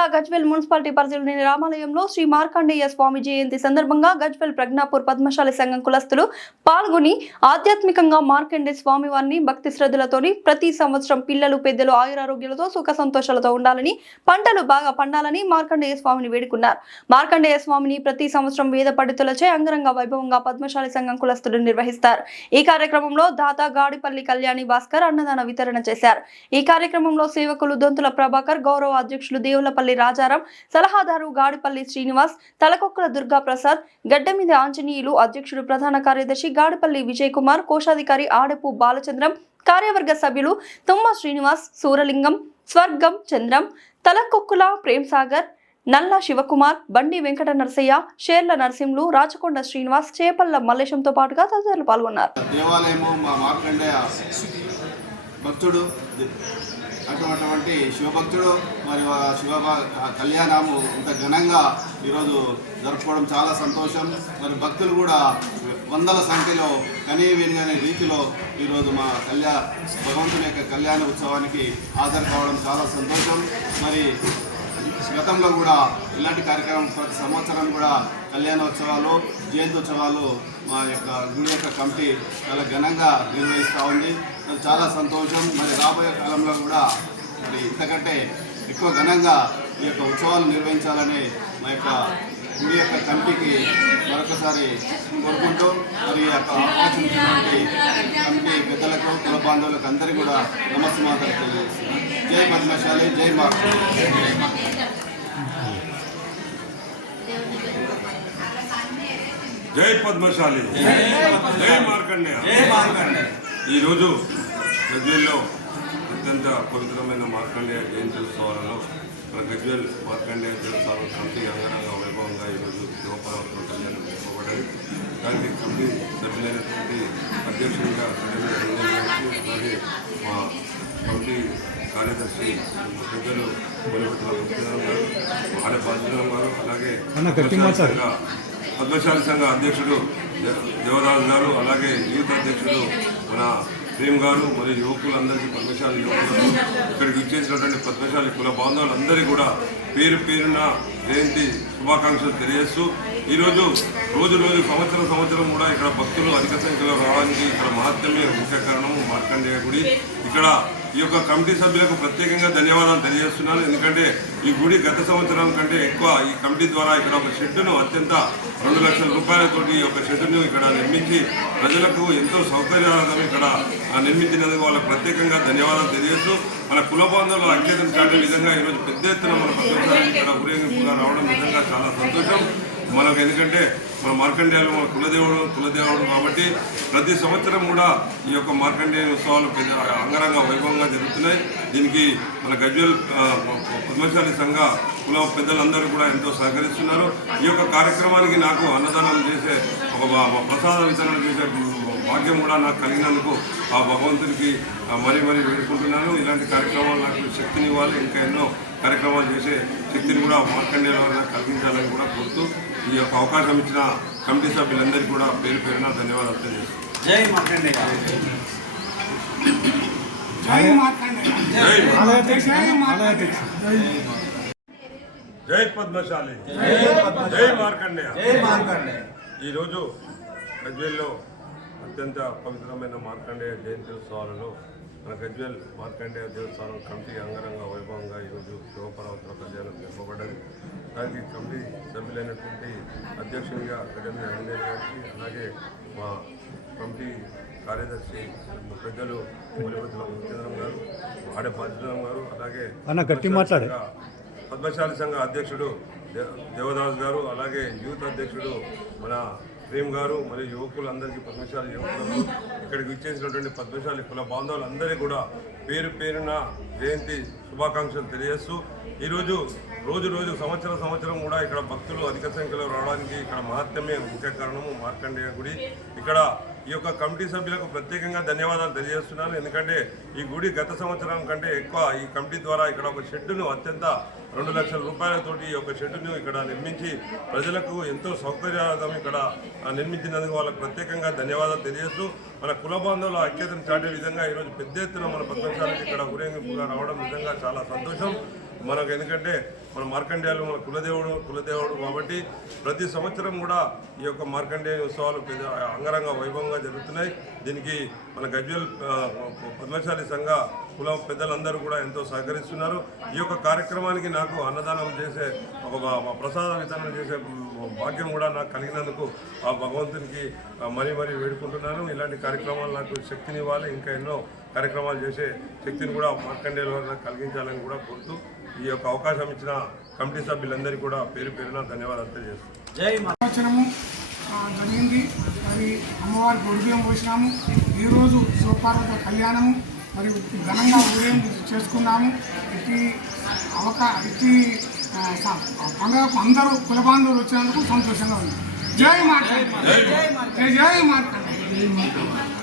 జిల్లా గజ్వేల్ మున్సిపాలిటీ పరిధిలోని రామాలయంలో శ్రీ మార్కండేయ స్వామి జయంతి సందర్భంగా గజ్వేల్ ప్రజ్ఞాపూర్ పద్మశాలి సంఘం కులస్తులు పాల్గొని ఆధ్యాత్మికంగా మార్కండేయ స్వామి వారిని భక్తి శ్రద్ధలతోని ప్రతి సంవత్సరం పిల్లలు పెద్దలు ఆయురారోగ్యాలతో సుఖ సంతోషాలతో ఉండాలని పంటలు బాగా పండాలని మార్కండేయ స్వామిని వేడుకున్నారు. మార్కండేయ స్వామిని ప్రతి సంవత్సరం వేద పండితులచే అంగరంగ వైభవంగా పద్మశాలి సంఘం కులస్తులు నిర్వహిస్తారు. ఈ కార్యక్రమంలో దాత గాడిపల్లి కళ్యాణి భాస్కర్ అన్నదాన వితరణ చేశారు. ఈ కార్యక్రమంలో సేవకులు దొంతుల ప్రభాకర్, గౌరవ అధ్యక్షులు దేవులపల్లి రాజారాం, సలహాదారు గాడిపల్లి శ్రీనివాస్, తలకొక్కల దుర్గా ప్రసాద్, గడ్డమిది ఆంజనేయులు, అధ్యక్షుడు ప్రధాన కార్యదర్శి గాడిపల్లి విజయ్ కుమార్, కోశాధికారి ఆడపు బాలచంద్రం, కార్యవర్గ సభ్యులు తుమ్మ శ్రీనివాస్, సూరలింగం, స్వర్గం చంద్రం, తలకొక్కుల ప్రేమ్ సాగర్, నల్ల శివకుమార్, బండి వెంకట నరసయ్య, షేర్ల నరసింహులు, రాచకొండ శ్రీనివాస్, చేపల్ల మల్లేశంతో పాటుగా తదితరులు పాల్గొన్నారు. భక్తుడు అటువంటి శివభక్తుడు మరి శివ కళ్యాణము ఇంత ఘనంగా ఈరోజు జరుపుకోవడం చాలా సంతోషం. మరి భక్తులు కూడా వందల సంఖ్యలో కనీవిని రీతిలో ఈరోజు మా భగవంతుని యొక్క కళ్యాణ ఉత్సవానికి హాజరు కావడం చాలా సంతోషం. మరి గతంలో కూడా ఇలాంటి కార్యక్రమం ప్రతి సంవత్సరం కూడా కళ్యాణోత్సవాలు, జయంత్యోత్సవాలు మా యొక్క గుడి యొక్క కమిటీ చాలా ఘనంగా నిర్వహిస్తూ ఉంది. చాలా సంతోషం. మరి రాబోయే కాలంలో కూడా మరి ఇంతకంటే ఎక్కువ ఘనంగా ఈ యొక్క ఉత్సవాలు నిర్వహించాలని మా యొక్క గుడి యొక్క కమిటీకి మరొకసారి కోరుకుంటూ మరి యొక్క అవకాశం ఇచ్చినటువంటి కమిటీ పెద్దలకు, కుల బాంధవులకు అందరికీ కూడా నమస్కారాలు తెలియజేస్తున్నాను. జై పద్మశాలి, జై మార్కండేయ. జై పద్మశాలి, జై మార్కండేయ. ఈరోజు గజ్వేల్లో అత్యంత పవిత్రమైన మార్కండేయ జయంతి ఉత్సవాలలో మన గజ్వేల్ మార్కండేయ దేవస్థానం కమిటీ అంగరంగ వైభవంగా ఈరోజు శివపర్వతం కళ్యాణం చేసుకోబడ్డది. దానికి కమిటీ సభ్యులైనటువంటి అధ్యక్షునిగా అలాగే మా కమిటీ కార్యదర్శి పెద్దలు బలిపట్ల ముఖ్యరావు గారు, ఆడ బాధ్యురావు గారు, అలాగే పద్మశాలి సంఘ అధ్యక్షుడు దేవదాస్ గారు, అలాగే యూత్ అధ్యక్షుడు మన ప్రేమ్ గారు, మరియు యువకులందరికీ పద్మశాలి యువకులకు ఇక్కడికి ఇచ్చేసినటువంటి పద్మశాలి కుల బాంధవులందరికీ కూడా పేరు పేరున జయంతి శుభాకాంక్షలు తెలియజేస్తూ ఈరోజు రోజు సంవత్సరం కూడా ఇక్కడ భక్తులు అధిక సంఖ్యలో రావడానికి ఇక్కడ మహత్యమే ముఖ్య కారణము మార్కండేయ గుడి. ఇక్కడ ఈ యొక్క కమిటీ సభ్యులకు ప్రత్యేకంగా ధన్యవాదాలు తెలియజేస్తున్నాను. ఎందుకంటే ఈ గుడి గత సంవత్సరం కంటే ఎక్కువ ఈ కమిటీ ద్వారా ఇక్కడ ఒక షెడ్డును అత్యంత 2 లక్షల రూపాయలతోటి ఈ యొక్క షెడ్డును ఇక్కడ నిర్మించి ప్రజలకు ఎంతో సౌకర్యాలను ఇక్కడ నిర్మించినందుకు వాళ్ళకు ప్రత్యేకంగా ధన్యవాదాలు తెలియజేస్తూ మన కుల బాంధవులు ఐక్యతను చాటే విధంగా ఈరోజు పెద్ద ఎత్తున మన పద్మశాలి ఇక్కడ ఊరేగింపుగా రావడం నిజంగా చాలా సంతోషం మనకు. ఎందుకంటే మన మార్కండేయులు మన కులదేవుడు కాబట్టి ప్రతి సంవత్సరం కూడా ఈ యొక్క మార్కండేయ ఉత్సవాలు అంగరంగ వైభవంగా జరుగుతున్నాయి. దీనికి మన గజ్వేల్ పద్మశాలి సంఘ కుల పెద్దలందరూ కూడా ఎంతో సహకరిస్తున్నారు. ఈ యొక్క కార్యక్రమానికి నాకు అన్నదానం చేసే ఒక ప్రసాద వితరణ చేసే భాగ్యం కూడా నాకు కలిగినందుకు ఆ భగవంతునికి మరీ వేడుకుంటున్నాను. ఇలాంటి కార్యక్రమాలు నాకు శక్తినివ్వాలి, ఇంకా ఎన్నో కార్యక్రమాలు చేసే శక్తిని కూడా మార్కండేయ నాకు కలిగించాలని కూడా కోరుతూ ఈ యొక్క అవకాశం ఇచ్చిన కమిటీ సభ్యులందరికీ కూడా పేరు పేరున ధన్యవాదాలు తెలియజేస్తున్నాను. జై మార్కండేయ. జై పద్మశాలి, జై మార్కండేయ. ఈరోజు గజ్వేల్లో అత్యంత పవిత్రమైన మార్కండేయ జయంతి ఉత్సవాలలో మన గజ్వేల్ మార్కండేయ దేవస్థానం కమిటీ అంగరంగ వైభవంగా ఈరోజు శివపర్వతం కళ్యాణం జరపబడ్డది. దానికి కమిటీ సభ్యులైనటువంటి అధ్యక్షునిగా గడ్డమిది ఆంజనేయులు గారికి, అలాగే మా కమిటీ కార్యదర్శి పెద్దలు బలిపట్ల ముఖ్యరావు గారు, ఆడ బాధ్యురావు గారు, అలాగే పద్మశాలి సంఘ అధ్యక్షుడు దేవదాస్ గారు, అలాగే యూత్ అధ్యక్షుడు మన ప్రేమ్ గారు, మరియు యువకులందరికీ పద్మశాలి యువకులకు ఇక్కడికి ఇచ్చేసినటువంటి పద్మశాలి కుల బాంధవులందరికీ కూడా పేరు పేరున జయంతి శుభాకాంక్షలు తెలియజేస్తూ ఈరోజు రోజు సంవత్సరం కూడా ఇక్కడ భక్తులు అధిక సంఖ్యలో రావడానికి ఇక్కడ మహత్యమే ముఖ్య కారణము మార్కండేయ గుడి. ఇక్కడ ఈ యొక్క కమిటీ సభ్యులకు ప్రత్యేకంగా ధన్యవాదాలు తెలియజేస్తున్నాను. ఎందుకంటే ఈ గుడి గత సంవత్సరం కంటే ఎక్కువ ఈ కమిటీ ద్వారా ఇక్కడ ఒక షెడ్డును అత్యంత 2 లక్షల రూపాయలతోటి ఈ యొక్క షెడ్డును ఇక్కడ నిర్మించి ప్రజలకు ఎంతో సౌకర్యార్థం ఇక్కడ నిర్మించినందుకు వాళ్ళకు ప్రత్యేకంగా ధన్యవాదాలు తెలియజేస్తూ మన కుల బాంధవుల ఐక్యతను చాటే విధంగా ఈరోజు పెద్ద ఎత్తున మన పద్మశాలకి ఇక్కడ ఊరేగింపుగా రావడం నిజంగా చాలా సంతోషం మనకు. ఎందుకంటే మన మార్కండేయులు మన కులదేవుడు కాబట్టి ప్రతి సంవత్సరం కూడా ఈ యొక్క మార్కండేయ ఉత్సవాలు పెద్ద అంగరంగ వైభవంగా జరుగుతున్నాయి. దీనికి మన గజ్వేల్ పద్మశాలి సంఘ కుల పెద్దలందరూ కూడా ఎంతో సహకరిస్తున్నారు. ఈ యొక్క కార్యక్రమానికి నాకు అన్నదానం చేసే ఒక ప్రసాద వితరణ చేసే భాగ్యం కూడా నాకు కలిగినందుకు ఆ భగవంతునికి మరీ వేడుకుంటున్నాను. ఇలాంటి కార్యక్రమాలు నాకు శక్తినివ్వాలి, ఇంకా ఎన్నో కార్యక్రమాలు చేసే శక్తిని కూడా మార్కండేయుల వల్ల కలిగించాలని కూడా కోరుతూ ఈ యొక్క అవకాశం ఇచ్చిన కమిటీ సభ్యులందరికీ కూడా పేరున ధన్యవాదాలు తెలియజేస్తున్నాను. జరిగింది. అది అమ్మవారికి ఒడిబియ్యం పోసినాము. ఈరోజు శివపార్వత కళ్యాణము మరియు ఘనంగా ఊరేగింపు చేసుకున్నాము. ఇట్టి పండుగకు అందరూ కుల బాంధవులు వచ్చినందుకు సంతోషంగా ఉంది. జై మార్కండేయ. జై మార్కండేయ.